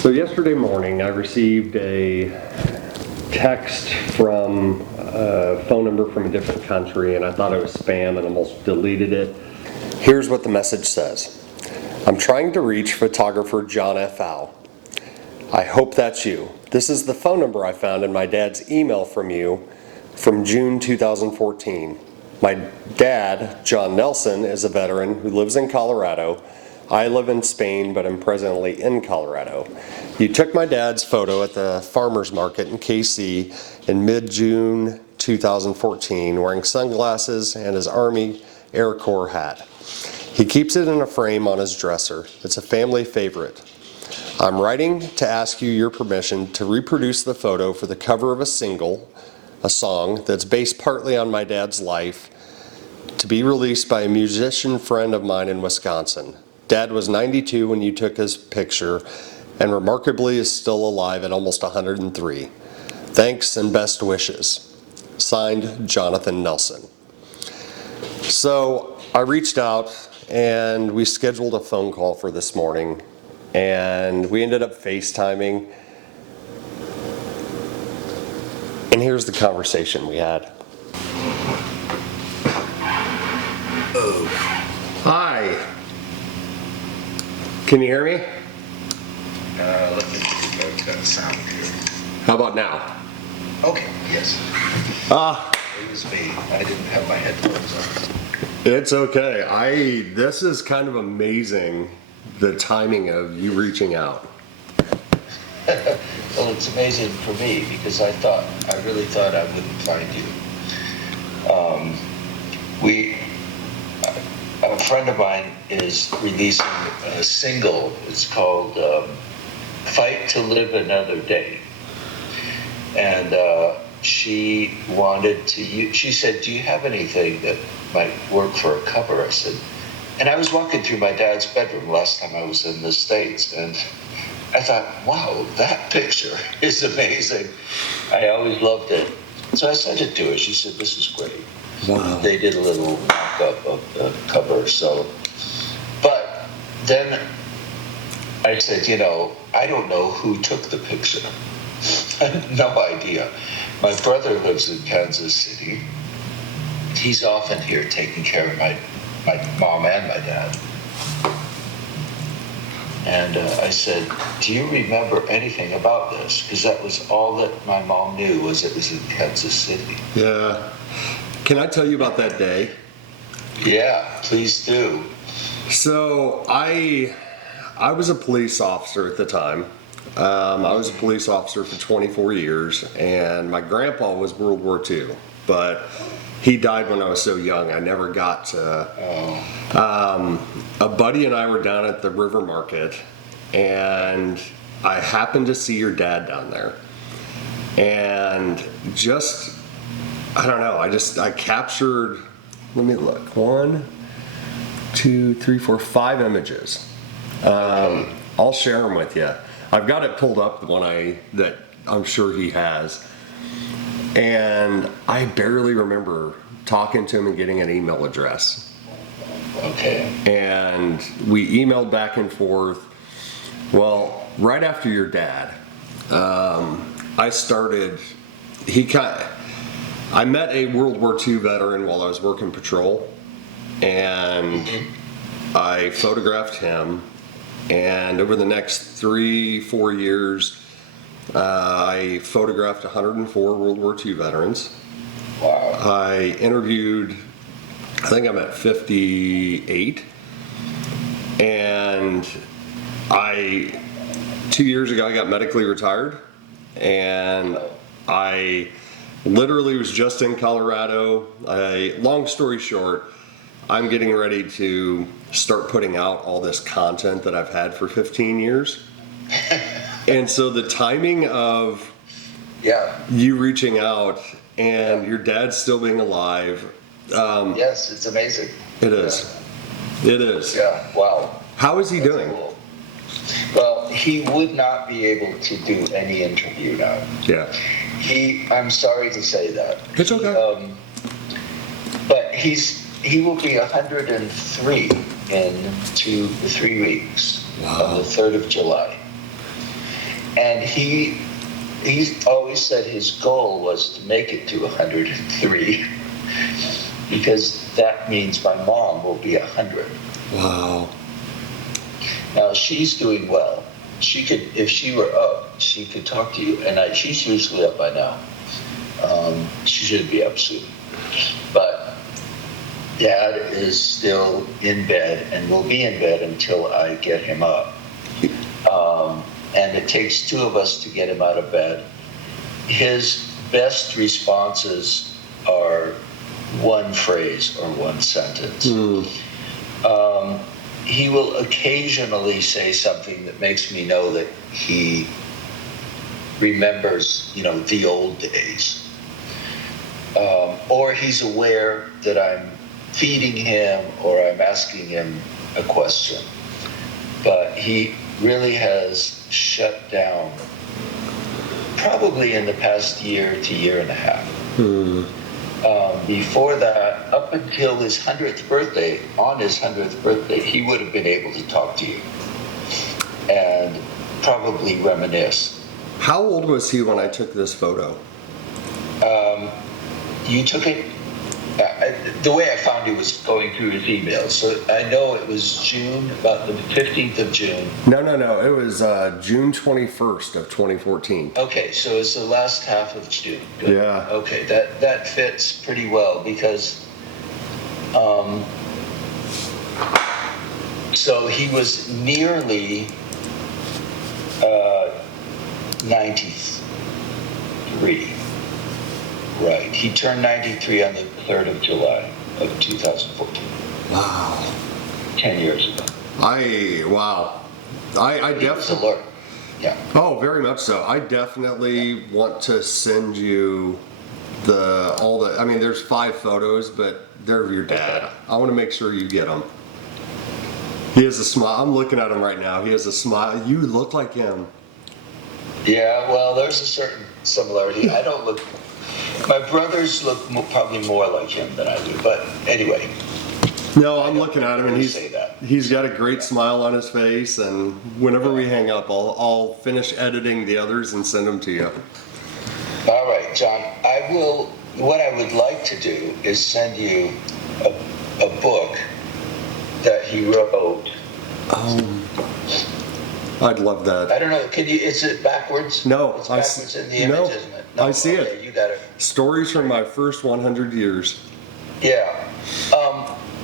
So yesterday morning I received a text from a phone number from a different country, and I thought it was spam and almost deleted it. Here's what the message says. I'm trying to reach photographer John F. Howe. I hope that's you. This is the phone number I found in my dad's email from you from June 2014. My dad, John Nelson, is a veteran who lives in Colorado. I live in Spain, but I'm presently in Colorado. You took my dad's photo at the farmer's market in KC in mid-June 2014, wearing sunglasses and his Army Air Corps hat. He keeps it in a frame on his dresser. It's a family favorite. I'm writing to ask you your permission to reproduce the photo for the cover of a single, a song that's based partly on my dad's life, to be released by a musician friend of mine in Wisconsin. Dad was 92 when you took his picture, and remarkably is still alive at almost 103. Thanks and best wishes. Signed, Jonathan Nelson. So I reached out and we scheduled a phone call for this morning, and we ended up FaceTiming. And here's the conversation we had. Hi. Can you hear me? Let me get that sound here. How about now? Okay, yes. It was me. I didn't have my headphones on. It's okay. This is kind of amazing, the timing of you reaching out. Well, it's amazing for me because I really thought I wouldn't find you. A friend of mine is releasing a single. It's called Fight to Live Another Day. And she said, do you have anything that might work for a cover? I said, and I was walking through my dad's bedroom last time I was in the States, and I thought, wow, that picture is amazing. I always loved it. So I sent it to her. She said, this is great. Wow. They did a little mock-up of the cover. But then I said, I don't know who took the picture. I have no idea. My brother lives in Kansas City. He's often here taking care of my mom and my dad. And I said, do you remember anything about this? Because that was all that my mom knew, was it was in Kansas City. Yeah. Can I tell you about that day? Yeah, please do. So I was a police officer at the time. I was a police officer for 24 years, and my grandpa was World War II, but he died when I was so young I never got to. A buddy and I were down at the river market, and I happened to see your dad down there, and I don't know, I captured, let me look, 1, 2, 3, 4, 5 images. I'll share them with you. I've got it pulled up, the one that I'm sure he has. And I barely remember talking to him and getting an email address. Okay. And we emailed back and forth. Well, right after your dad, I met a World War II veteran while I was working patrol, and I photographed him, and over the next 3-4 years, I photographed 104 World War II veterans. Wow. I interviewed, I think I'm at 58, and 2 years ago I got medically retired, and I literally was just in Colorado. Long story short, I'm getting ready to start putting out all this content that I've had for 15 years. And so the timing of you reaching out and your dad still being alive. Yes, it's amazing. It is. Yeah. It is. Yeah, wow. How is he doing? Cool. Well, he would not be able to do any interview now. Yeah. I'm sorry to say that. It's okay. But he will be 103 in 2 to 3 weeks. Wow. On the 3rd of July. And he's always said his goal was to make it to 103 because that means my mom will be 100. Wow. Now she's doing well. She could, if she were up, she could talk to you, and she's usually up by now. She should be up soon. But Dad is still in bed and will be in bed until I get him up. And it takes two of us to get him out of bed. His best responses are one phrase or one sentence. He will occasionally say something that makes me know that he remembers, the old days. Or he's aware that I'm feeding him or I'm asking him a question. But he really has shut down probably in the past year to year and a half. Before that, up until his 100th birthday, on his 100th birthday, he would have been able to talk to you and probably reminisce. How old was he when I took this photo? You took it, the way I found it was going through his emails. So I know it was June, about the 15th of June. No. It was June 21st of 2014. Okay, so it's the last half of June. Good. Yeah. Okay, that fits pretty well because so he was nearly 93. Right. He turned 93 on the 3rd of July of 2014. Wow. 10 years ago. I He was alert. Yeah. Oh, very much so. I definitely want to send you there's 5 photos, but they're of your dad. Okay. I want to make sure you get them. He has a smile. I'm looking at him right now. He has a smile. You look like him. Yeah, well, there's a certain similarity. I don't look. My brothers look probably more like him than I do. But anyway. No, I'm looking at him, and he's got a great smile on his face. And whenever we hang up, I'll finish editing the others and send them to you. All right, John. I will. What I would like to do is send you a book that he wrote. I'd love that. I don't know. Is it backwards? No, it's backwards in the image, isn't it? No, I see okay, it. You got it. Stories from my first 100 years. Yeah.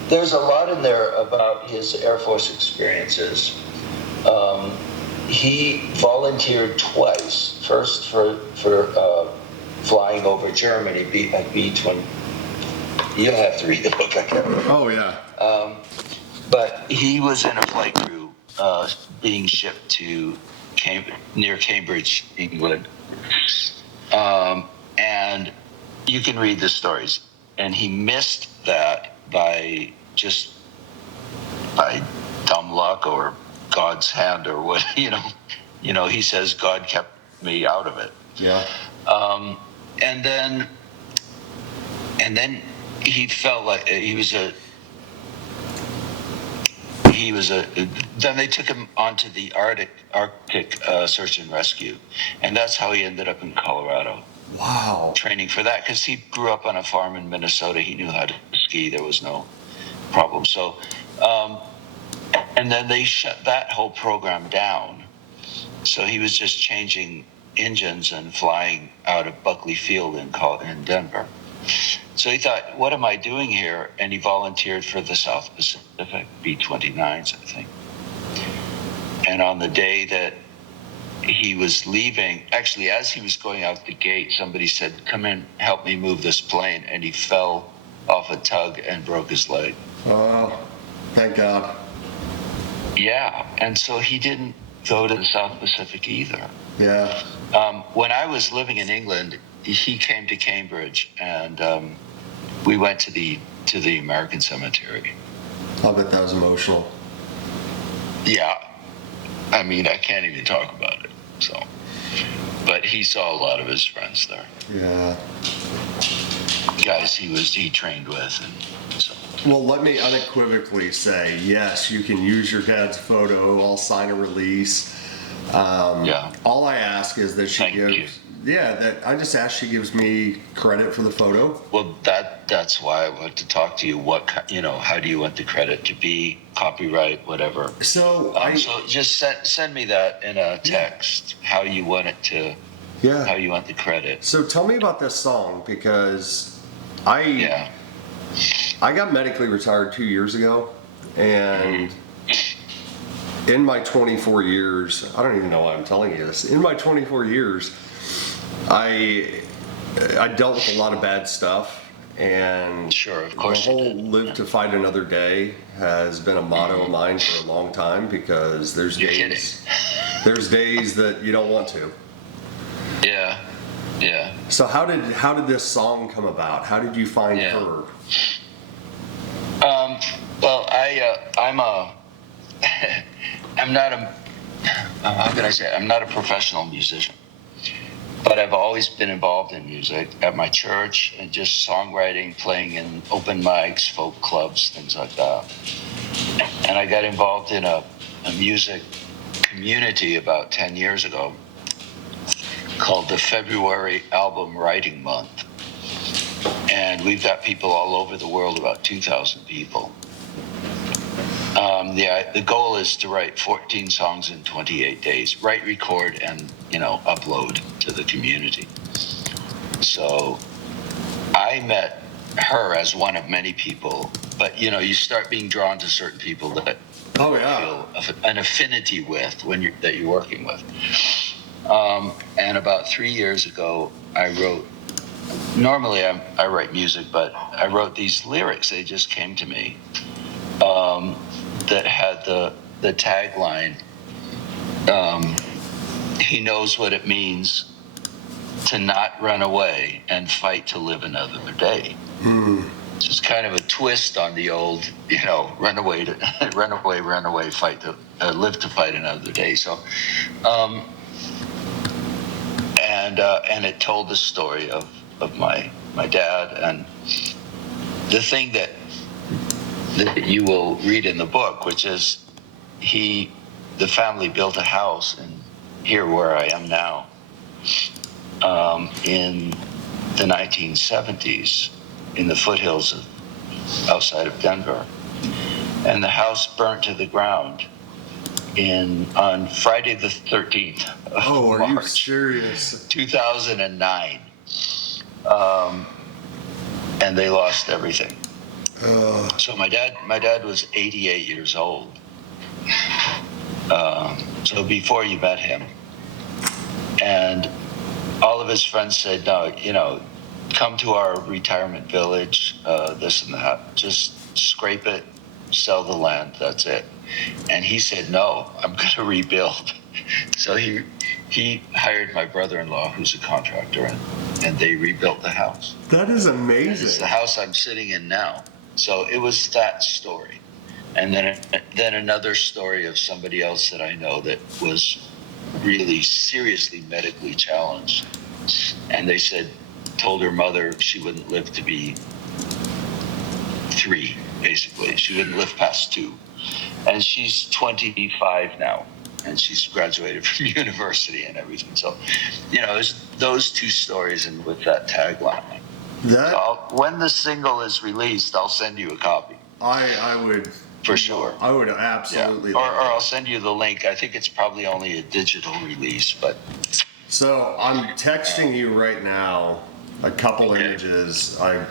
There's a lot in there about his Air Force experiences. He volunteered twice. First for flying over Germany at B-20. You'll have to read the book. I can't remember. Oh yeah. But he was in a flight crew being shipped to near Cambridge, England. And you can read the stories. And he missed that by dumb luck or God's hand or what, he says God kept me out of it. Yeah. And then he felt like then they took him onto the Arctic search and rescue. And that's how he ended up in Colorado. Wow. Training for that, because he grew up on a farm in Minnesota. He knew how to ski. There was no problem. So, and then they shut that whole program down. So he was just changing engines and flying out of Buckley Field in Denver. So he thought, what am I doing here? And he volunteered for the South Pacific, B-29s, I think. And on the day that he was leaving, actually, as he was going out the gate, somebody said, come in, help me move this plane. And he fell off a tug and broke his leg. Oh, thank God. Yeah, and so he didn't go to the South Pacific either. Yeah. When I was living in England, he came to Cambridge, and we went to the American Cemetery. I'll bet that was emotional. Yeah. I mean, I can't even talk about it. So, but he saw a lot of his friends there. Yeah. Guys he trained with, and so. Well, let me unequivocally say, yes, you can use your dad's photo. I'll sign a release. Yeah. All I ask is that she Thank you. gives, that I just ask she gives me credit for the photo. Well, that's why I want to talk to you. How do you want the credit to be? Copyright, whatever. So So just send me that in a text. How you want it to? How you want the credit? So tell me about this song, because Yeah. I got medically retired 2 years ago, and in my 24 years, I don't even know why I'm telling you this. In my 24 years, I dealt with a lot of bad stuff, and Sure, of course the you whole did. "live to fight another day" has been a motto of mine for a long time, because there's You're days that you don't want to. Yeah. Yeah. So how did this song come about? How did you find Yeah. her? Well, I'm not a, how can I say it? I'm not a professional musician, but I've always been involved in music at my church and just songwriting, playing in open mics, folk clubs, things like that. And I got involved in a music community about 10 years ago called the February Album Writing Month. And we've got people all over the world, about 2,000 people. The goal is to write 14 songs in 28 days, write, record, and upload to the community. So I met her as one of many people, but you start being drawn to certain people that you feel an affinity with that you're working with. And about 3 years ago, I wrote. Normally, I write music, but I wrote these lyrics. They just came to me. That had the tagline, he knows what it means to not run away and fight to live another day. It's just kind of a twist on the old, run away, fight to live to fight another day. So, and it told the story of my dad, and the thing that you will read in the book, which is the family built a house here where I am now, in the 1970s in the foothills outside of Denver, and the house burnt to the ground on Friday the 13th of Are you March, serious? 2009, and they lost everything. So my dad was 88 years old. So before you met him, and all of his friends said, no, come to our retirement village, this and that, just scrape it, sell the land, that's it. And he said, no, I'm going to rebuild. So he hired my brother-in-law, who's a contractor, and they rebuilt the house. That is amazing. It's the house I'm sitting in now. So it was that story. And then another story of somebody else that I know that was really seriously medically challenged. And they told her mother she wouldn't live to be 3, basically. She wouldn't live past 2. And she's 25 now, and she's graduated from university and everything. So, there's those 2 stories, and with that tagline. So when the single is released, I'll send you a copy. I would. For sure. I would absolutely. Yeah. Or I'll send you the link. I think it's probably only a digital release, but. So I'm texting you right now a couple images I've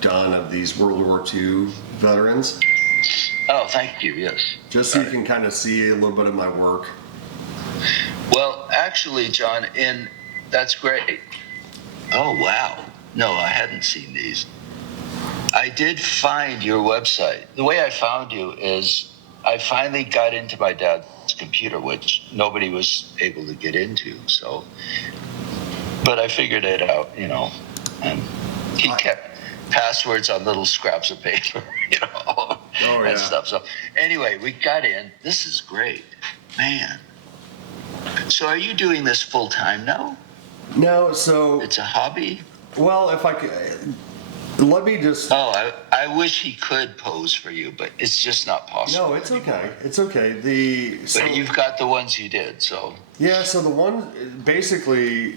done of these World War II veterans. Oh, thank you. Yes. Just so you can kind of see a little bit of my work. Well, actually, John, that's great. Oh, wow. No, I hadn't seen these. I did find your website. The way I found you is I finally got into my dad's computer, which nobody was able to get into. So, but I figured it out, and he kept passwords on little scraps of paper, and stuff. So anyway, we got in. This is great, man. So are you doing this full time now? No, so It's a hobby? Well, if I could, let me just. Oh, I wish he could pose for you, but it's just not possible. No, it's okay. It's okay. But you've got the ones you did, so. Yeah, so the one, basically,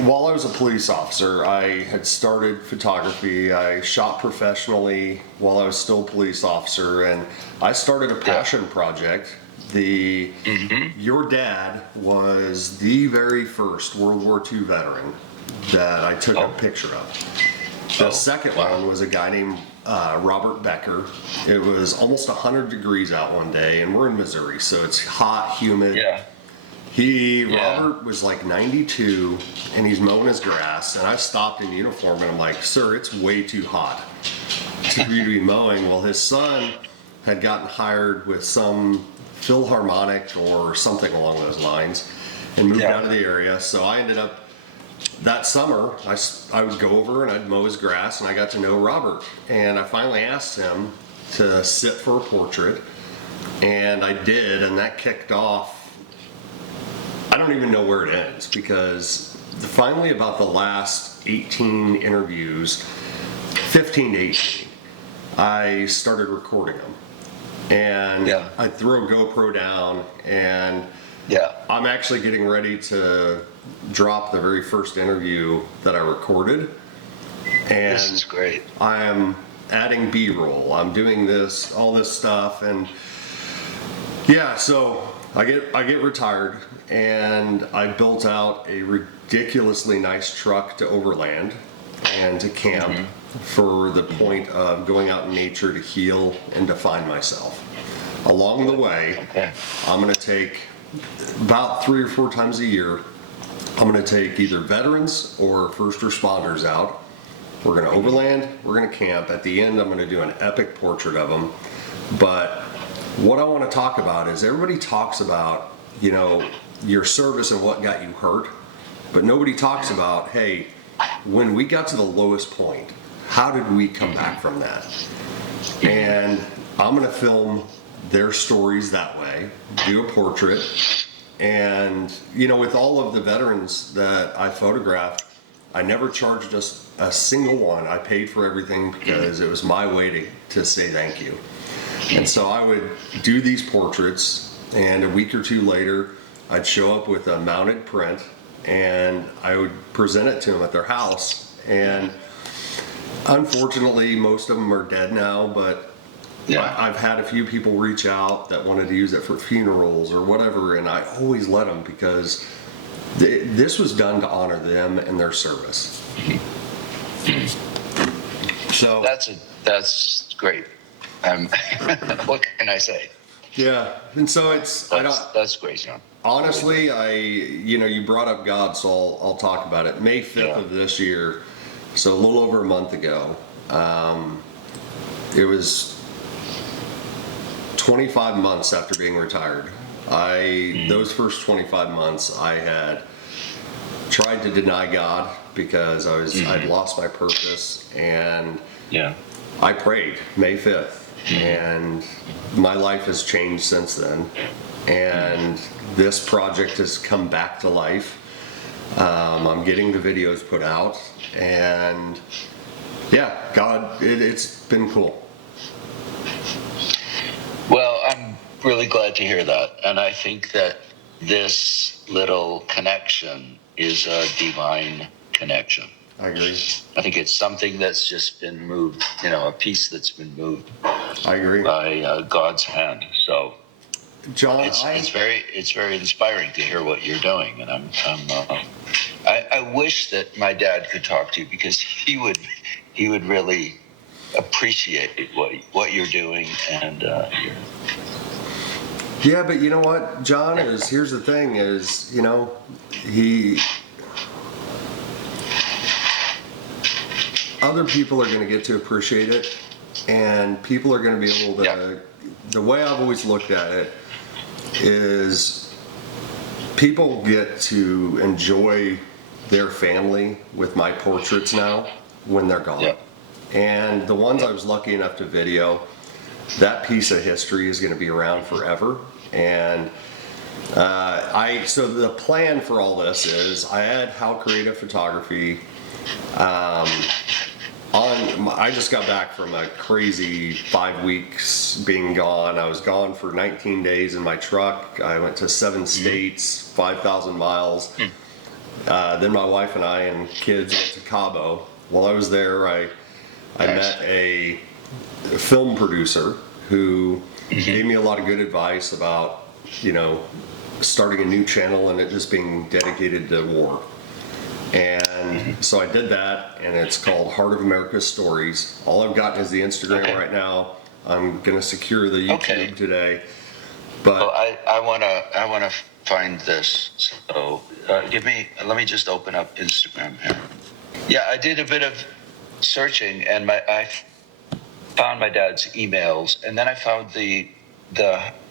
while I was a police officer, I had started photography. I shot professionally while I was still a police officer, and I started a passion project. Your dad was the very first World War II veteran that I took a picture of. The second one was a guy named Robert Becker. It was almost 100 degrees out one day, and we're in Missouri, so it's hot, humid. Yeah. Robert was like 92, and he's mowing his grass, and I stopped in uniform, and I'm like, sir, it's way too hot for you to be mowing. Well, his son had gotten hired with some Philharmonic or something along those lines, and moved out of the area, so I ended up, that summer, I would go over and I'd mow his grass, and I got to know Robert, and I finally asked him to sit for a portrait, and I did, and that kicked off. I don't even know where it ends, because finally about the last 18 interviews, 15 to 18, I started recording them. And I threw a GoPro down, and I'm actually getting ready to drop the very first interview that I recorded. And this is great. I am adding B-roll. I'm doing all this stuff, and so I get retired, and I built out a ridiculously nice truck to overland and to camp for the point of going out in nature to heal and to find myself. Along the way, I'm going to take about 3 or 4 times a year, I'm going to take either veterans or first responders out. We're going to overland, we're going to camp. At the end, I'm going to do an epic portrait of them. But what I want to talk about is, everybody talks about, your service and what got you hurt, but nobody talks about, hey, when we got to the lowest point, how did we come back from that? And I'm going to film their stories that way, do a portrait, and with all of the veterans that I photographed, I never charged just a single one. I paid for everything because it was my way to say thank you. And so I would do these portraits, and a week or 2 later, I'd show up with a mounted print, and I would present it to them at their house. And unfortunately, most of them are dead now, but I've had a few people reach out that wanted to use it for funerals or whatever, and I always let them, because this was done to honor them and their service. So that's great. What can I say? Yeah, and so that's great, John. Honestly, you brought up God, so I'll talk about it. May 5th of this year, so a little over a month ago, it was 25 months after being retired. Those first 25 months, I had tried to deny God because I'd lost my purpose, and I prayed May 5th, and my life has changed since then, and this project has come back to life. I'm getting the videos put out, and God, it's been cool. Well, I'm really glad to hear that, and I think that this little connection is a divine connection. I agree. I think it's something that's just been moved, a piece that's been moved. I agree. By God's hand. So, John, it's very inspiring to hear what you're doing, and I wish that my dad could talk to you, because he would really appreciate what you're doing, and Yeah, but you know what, John, here's the thing is, other people are going to get to appreciate it, and people are going to be able to, the way I've always looked at it is, people get to enjoy their family with my portraits now when they're gone. Yep. And the ones I was lucky enough to video, that piece of history is going to be around forever. And so the plan for all this is, I had Howe Creative Photography I just got back from a crazy 5 weeks being gone. I was gone for 19 days in my truck. I went to 7 states, 5,000 miles. Then my wife and I and kids went to Cabo. While I was there, I met a film producer who gave me a lot of good advice about, starting a new channel and it just being dedicated to war. And so I did that, and it's called Heart of America Stories. All I've gotten is the Instagram right now. I'm gonna secure the YouTube today. But well, I wanna find this. So let me just open up Instagram here. Yeah, I did a bit of searching, and I found my dad's emails, and then I found the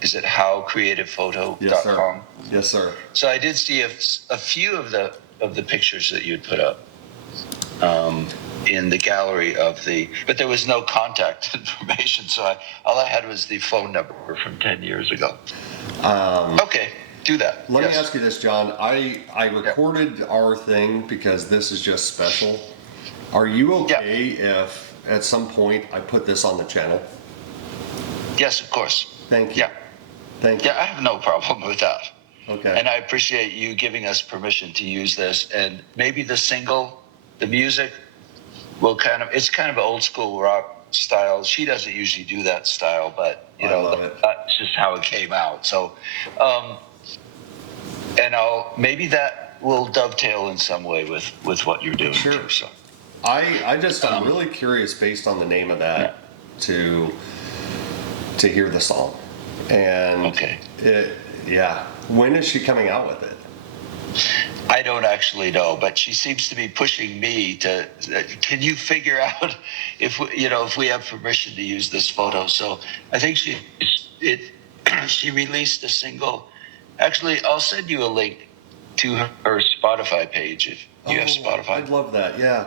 is it howcreativephoto.com? yes, sir. Yes, sir. So I did see a few of the pictures that you'd put up in the gallery but there was no contact information, so all I had was the phone number from 10 years ago. Okay, do that. Let me ask you this, John. I recorded our thing because this is just special. Are you okay if at some point I put this on the channel? Yes, of course. Thank you. Yeah. Thank you. Yeah, I have no problem with that. Okay. And I appreciate you giving us permission to use this. And maybe the music will it's kind of old school rock style. She doesn't usually do that style, but that's just how it came out. So, and maybe that will dovetail in some way with what you're doing. Sure. Too, so. I'm really curious based on the name of that to hear the song. And when is she coming out with it? I don't actually know, but she seems to be pushing me to. Can you figure out if we have permission to use this photo? So I think she released a single. Actually, I'll send you a link to her Spotify page if you have Spotify. I'd love that. Yeah.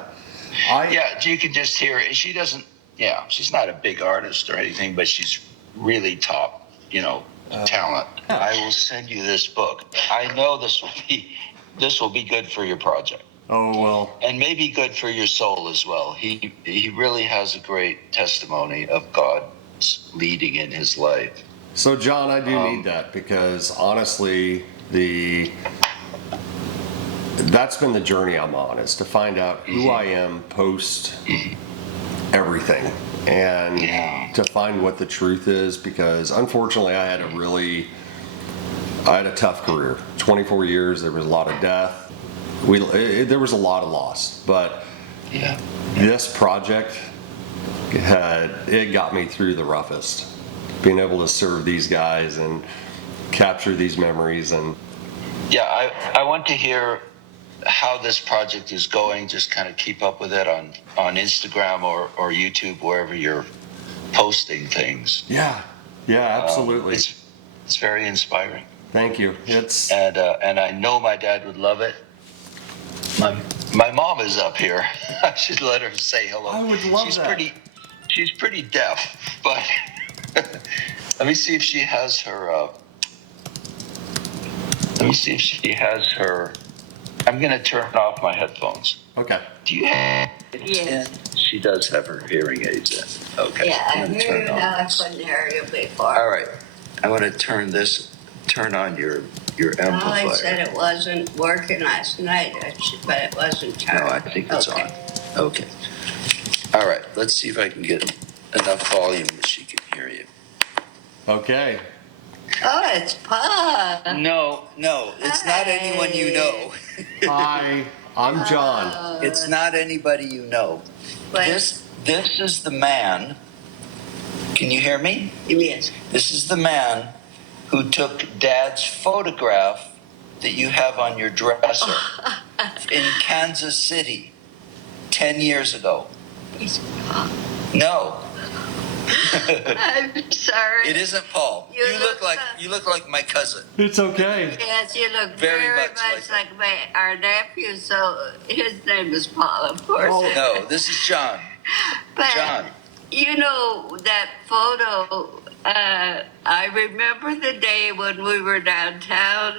You can just hear it. She doesn't. Yeah, she's not a big artist or anything, but she's really top. Talent. I will send you this book. I know this will be good for your project. Oh, well. And maybe good for your soul as well. He really has a great testimony of God's leading in his life. So, John, I do need that because honestly, that's been the journey I'm on, is to find out who I am post everything. And to find what the truth is, because unfortunately I had a tough career. 24 years, there was a lot of death. There was a lot of loss, but this project it got me through the roughest. Being able to serve these guys and capture these memories. And I want to hear how this project is going. Just kind of keep up with it on Instagram or YouTube, wherever you're posting things. Yeah, absolutely. It's very inspiring. Thank you. And I know my dad would love it. My mom is up here. I should let her say hello. I would love that. She's pretty deaf, but let me see if she has her. I'm going to turn off my headphones. Okay. Do you have it in? She does have her hearing aids in. Okay. Yeah, I hear you now. I couldn't hear you before. All right. I want to turn on your amplifier. I said it wasn't working last night, but it wasn't charged. No, I think it's on. Okay. All right. Let's see if I can get enough volume that she can hear you. Okay. Oh, it's Pa. No, it's not anyone you know. Hi, I'm John. It's not anybody you know. This is the man. Can you hear me? Yes. This is the man who took Dad's photograph that you have on your dresser in Kansas City 10 years ago. No. I'm sorry. It isn't Paul. You look like my cousin. It's okay. Yes, you look Very very much like our nephew, so his name is Paul, of course. Oh, no, this is John. But John. you know that photo, I remember the day when we were downtown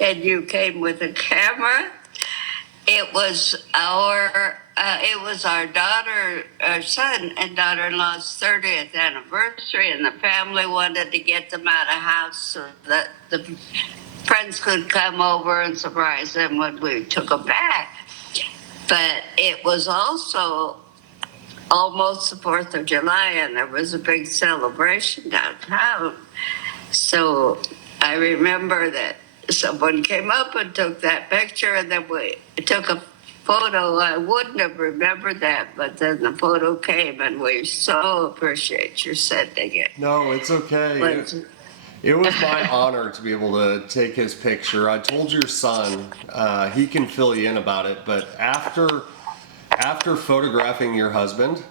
and you came with a camera it was our daughter, our son and daughter-in-law's 30th anniversary, and the family wanted to get them out of house so that the friends could come over and surprise them when we took them back. But it was also almost the 4th of July, and there was a big celebration downtown. So I remember that someone came up and took that picture, and then we took a photo. I wouldn't have remembered that, but then the photo came, and we so appreciate you sending it. No, it's okay. But, It was my honor to be able to take his picture. I told your son, he can fill you in about it, but after photographing your husband,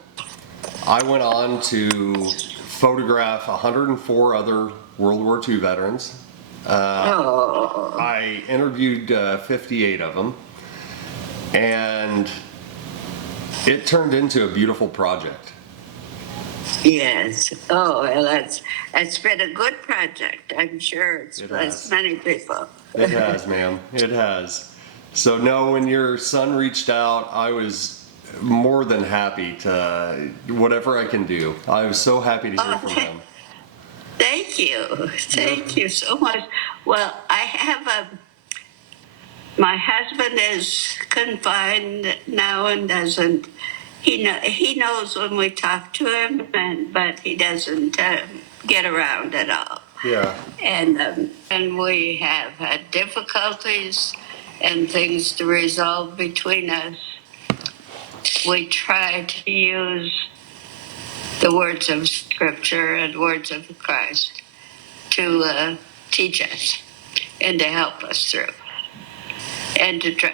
I went on to photograph 104 other World War II veterans. oh, I interviewed 58 of them, and it turned into a beautiful project. yes. Oh, well, that's been a good project. I'm sure it's It blessed has. many people. It has, ma'am. It has. So no, when your son reached out, I was more than happy to whatever I can do. I was so happy to hear from him. Thank you. Thank you so much. Well, I have my husband is confined now and doesn't, he knows when we talk to him, but he doesn't get around at all. Yeah. And we have had difficulties and things to resolve between us. We try to use the words of Scripture and words of Christ to teach us and to help us through. And to try,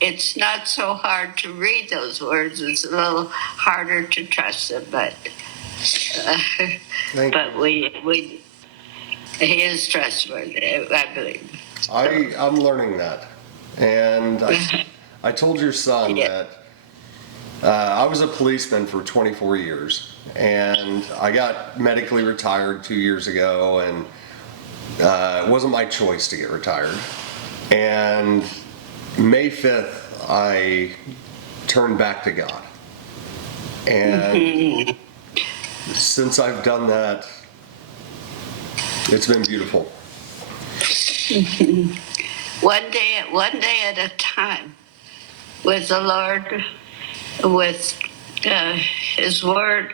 it's not so hard to read those words. It's a little harder to trust them, but Thank but you. he is trustworthy, I believe. I'm learning that, and I told your son Yeah. that I was a policeman for 24 years, and I got medically retired 2 years ago, and it wasn't my choice to get retired. And May 5th, I turned back to God. And since I've done that, it's been beautiful. One day at a time, with the Lord, with His Word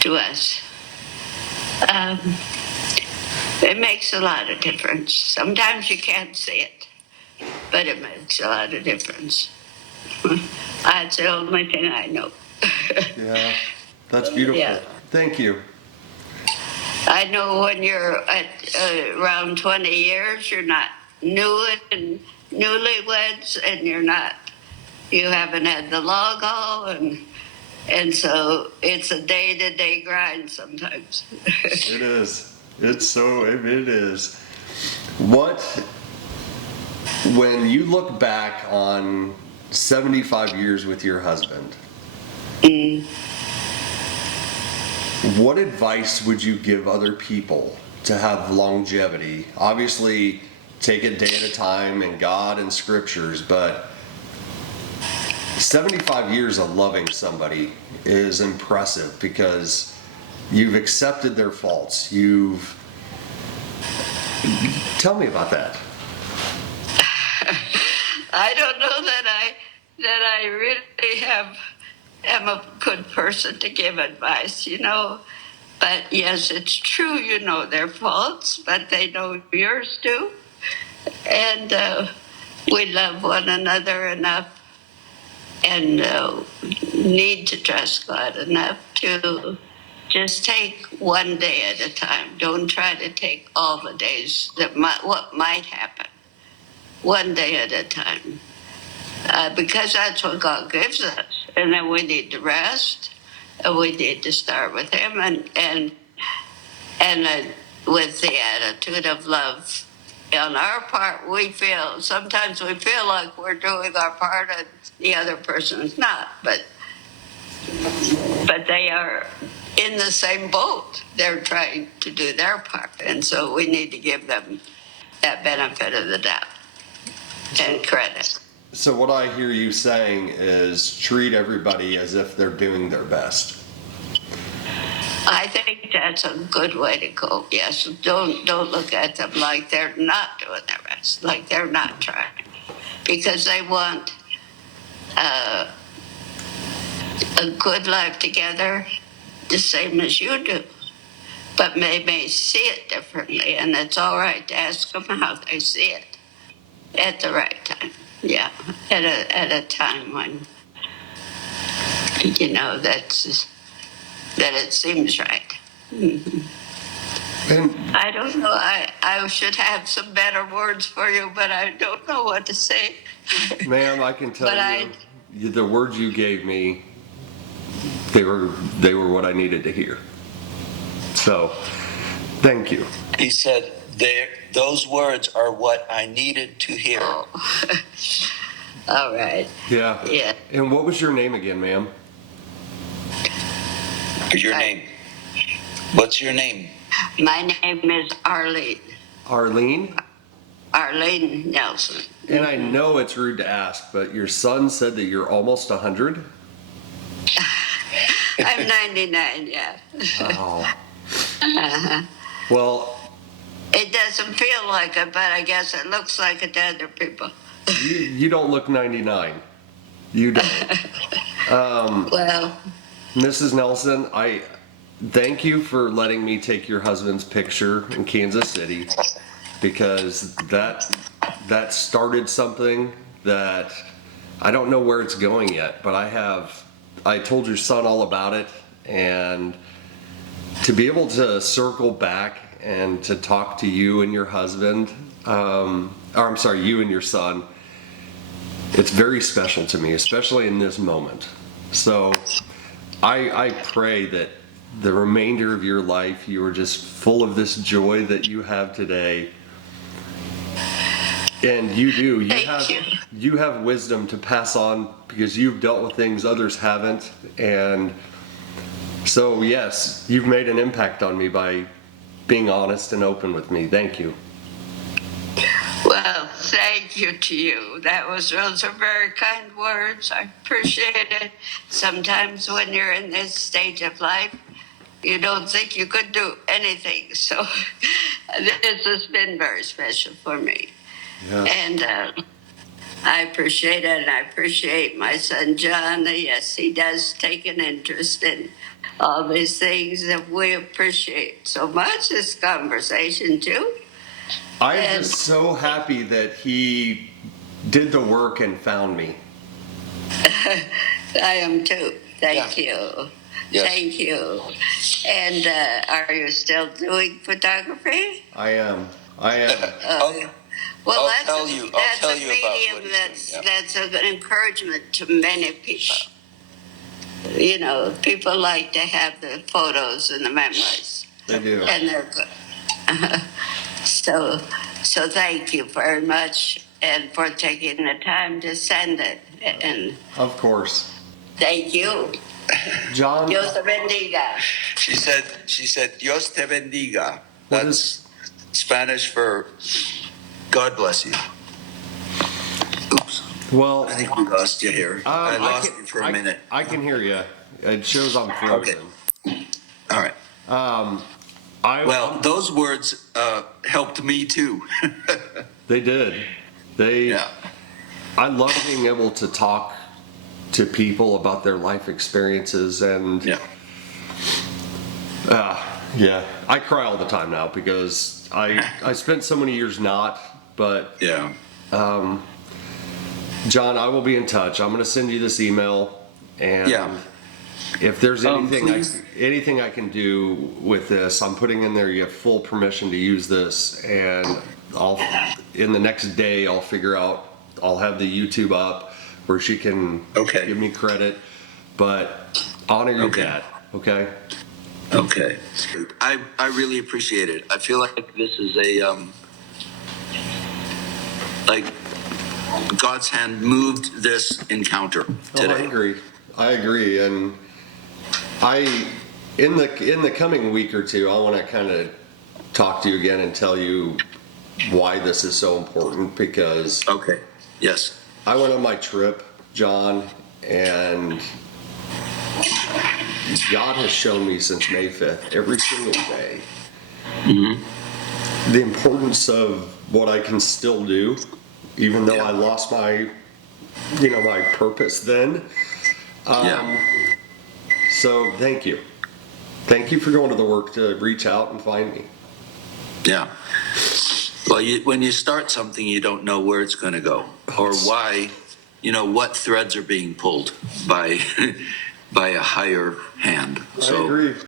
to us. It makes a lot of difference. Sometimes you can't see it, but it makes a lot of difference. That's the only thing I know. Yeah, that's beautiful. Yeah. Thank you. I know when you're at around 20 years, you're not new and newlyweds, and you haven't had the log and so it's a day-to-day grind sometimes. It is. It is. When you look back on 75 years with your husband, what advice would you give other people to have longevity? Obviously, take it day at a time in God and scriptures, but 75 years of loving somebody is impressive because you've accepted their faults. Tell me about that. I don't know that I really am a good person to give advice, But yes, it's true, you know their faults, but they know yours too. And we love one another enough and need to trust God enough to just take one day at a time. Don't try to take all the days what might happen. One day at a time. Because that's what God gives us. And then we need to rest, and we need to start with Him, and with the attitude of love. On our part, sometimes we feel like we're doing our part and the other person's not, but they are in the same boat. They're trying to do their part, and so we need to give them that benefit of the doubt. and credit. So what I hear you saying is treat everybody as if they're doing their best. I think that's a good way to go. Yes, don't look at them like they're not doing their best, like they're not trying, because they want a good life together, the same as you do. But they may see it differently, and it's all right to ask them how they see it at the right time. Yeah, at a time when that it seems right. And I don't know. I should have some better words for you, but I don't know what to say. ma'am, I can tell But you, the words you gave me, they were what I needed to hear. So, thank you. He said, those words are what I needed to hear. Oh. All right. Yeah. Yeah. And what was your name again, ma'am? Your name. What's your name? My name is Arlene. Arlene? Arlene Nelson. And I know it's rude to ask, but your son said that you're almost 100? I'm 99, yeah. Oh. Uh-huh. Well, It doesn't feel like it, but I guess it looks like it to other people. you don't look 99. You don't. Well, Mrs. Nelson, I thank you for letting me take your husband's picture in Kansas City, because that started something that I don't know where it's going yet, but I told your son all about it, and to be able to circle back and to talk to you and your husband, or I'm sorry, you and your son, it's very special to me, especially in this moment. So I pray that the remainder of your life, you are just full of this joy that you have today. And you do. Thank you. You have wisdom to pass on because you've dealt with things others haven't. And so, yes, you've made an impact on me by being honest and open with me. Thank you. well, thank you to you. Those are very kind words. I appreciate it. Sometimes when you're in this stage of life, you don't think you could do anything. So this has been very special for me. Yeah. And I appreciate it, and I appreciate my son John. Yes, he does take an interest in all these things that we appreciate so much, this conversation too. I'm And- just so happy that he did the work and found me. I am too. Thank you. Yes. Thank you. And are you still doing photography? I am. Well, I'll that's tell a, you- I'll that's tell a you about medium what he's that's doing, that's an encouragement to many people. You know, people like to have the photos and the memories, They do. and they're good. So thank you very much, and for taking the time to send it. And Of course. thank you. John, Dios te bendiga. She said, Dios te bendiga. What That's Spanish for God bless you. Oops. well, I think we lost you here. I lost you for a minute. I can hear you. It shows I'm frozen. All right. Well, those words helped me too. They did. Yeah. I love being able to talk to people about their life experiences, and Yeah. yeah, I cry all the time now because I spent so many years not, but Yeah. John, I will be in touch. I'm going to send you this email, and Yeah. if there's anything Please. anything I can do with this, I'm putting in there. You have full permission to use this, and in the next day I'll figure out. I'll have the YouTube up where she can Okay. give me credit, but honor your Okay. dad. Okay. Okay. I really appreciate it. I feel like this is like God's hand moved this encounter Oh, I today. agree. I agree, and in the coming week or two, I want to kind of talk to you again and tell you why this is so important, because Okay. Yes. I went on my trip, John, and God has shown me since May 5th, every single day, the importance of what I can still do, even though Yeah. I lost my, my purpose then. Yeah. So thank you. Thank you for going to the work to reach out and find me. Yeah. Well, when you start something, you don't know where it's going to go or why, what threads are being pulled by by a higher hand. I agree.